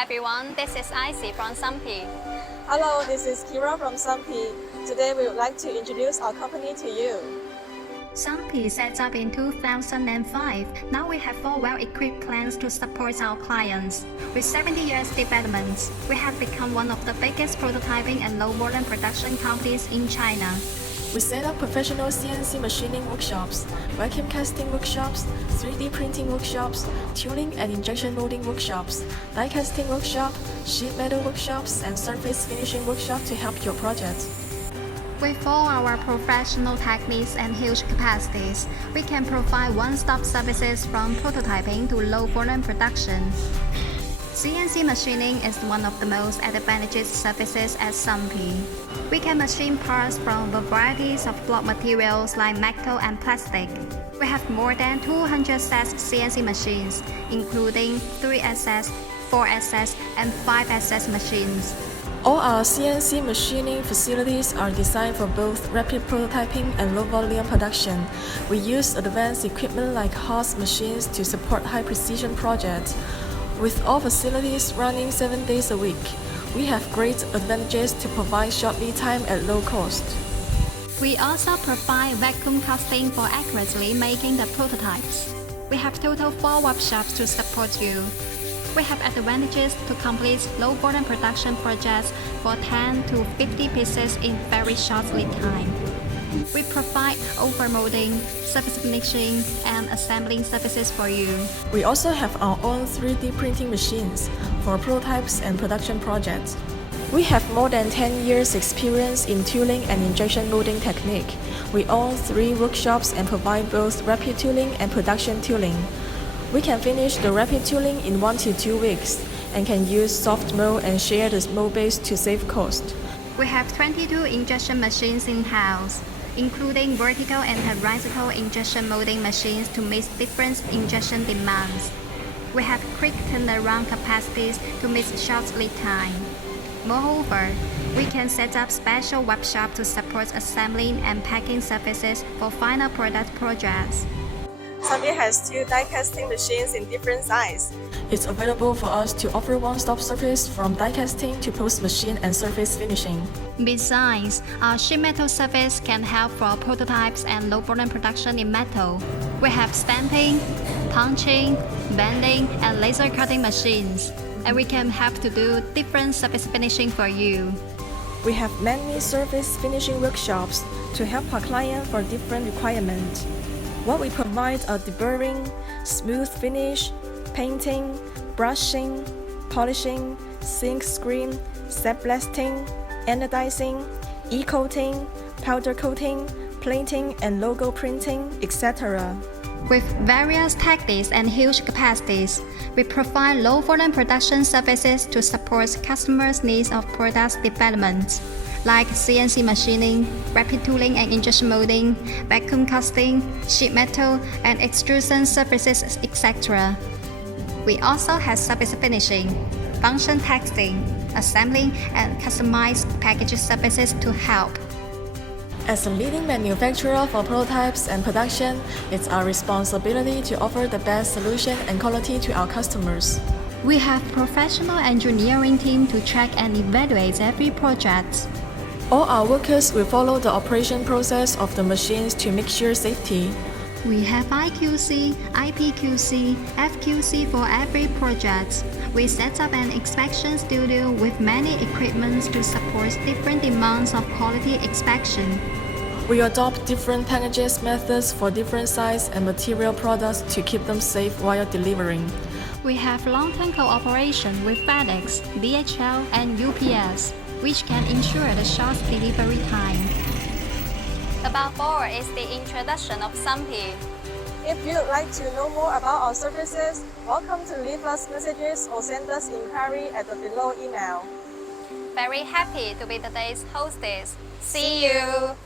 everyone, this is Icy from SuNPe. Hello, this is Kira from SuNPe. Today we would like to introduce our company to you. SuNPe set up in 2005. Now we have 4 well-equipped plants to support our clients. With 70 years development, we have become one of the biggest prototyping and low-volume production companies in China. We set up professional CNC machining workshops, vacuum casting workshops, 3D printing workshops, tooling and injection molding workshops, die casting workshop, sheet metal workshops, and surface finishing workshop to help your project. With all our professional techniques and huge capacities, we can provide one-stop services from prototyping to low-volume production. CNC machining is one of the most advantageous services at SuNPe. We can machine parts from varieties of block materials like metal and plastic. We have more than 200 sets CNC machines, including 3SS, 4SS, and 5SS machines. All our CNC machining facilities are designed for both rapid prototyping and low-volume production. We use advanced equipment like HOS machines to support high-precision projects. With all facilities running 7 days a week, we have great advantages to provide short lead time at low cost. We also provide vacuum casting for accurately making the prototypes. We have total 4 workshops to support you. We have advantages to complete low-volume production projects for 10 to 50 pieces in very short lead time. We provide overmolding, surface finishing, and assembling services for you. We also have our own 3D printing machines for prototypes and production projects. We have more than 10 years experience in tooling and injection molding technique. We own 3 workshops and provide both rapid tooling and production tooling. We can finish the rapid tooling in 1 to 2 weeks and can use soft mold and share the mold base to save cost. We have 22 injection machines in-house, including vertical and horizontal injection molding machines to meet different injection demands. We have quick turnaround capacities to meet short lead time. Moreover, we can set up special workshops to support assembling and packing services for final product projects. SuNPe has 2 die casting machines in different sizes. It's available for us to offer one-stop service from die casting to post-machine and surface finishing. Besides, our sheet metal service can help for prototypes and low-volume production in metal. We have stamping, punching, bending, and laser cutting machines, and we can help to do different surface finishing for you. We have many surface finishing workshops to help our client for different requirements. What we provide are deburring, smooth finish, painting, brushing, polishing, zinc screen, sandblasting, anodizing, e-coating, powder coating, plating and logo printing, etc. With various techniques and huge capacities, we provide low-volume production services to support customers' needs of product development, like CNC machining, rapid tooling and injection molding, vacuum casting, sheet metal, and extrusion services, etc. We also have surface finishing, function testing, assembling, and customized package services to help. As a leading manufacturer for prototypes and production, it's our responsibility to offer the best solution and quality to our customers. We have professional engineering team to track and evaluate every project. All our workers will follow the operation process of the machines to make sure safety. We have IQC, IPQC, FQC for every project. We set up an inspection studio with many equipment to support different demands of quality inspection. We adopt different packaging methods for different size and material products to keep them safe while delivering. We have long-term cooperation with FedEx, DHL, and UPS, which can ensure the short delivery time. Above all is the introduction of SuNPe. If you'd like to know more about our services, welcome to leave us messages or send us inquiry at the below email. Very happy to be today's hostess. See you!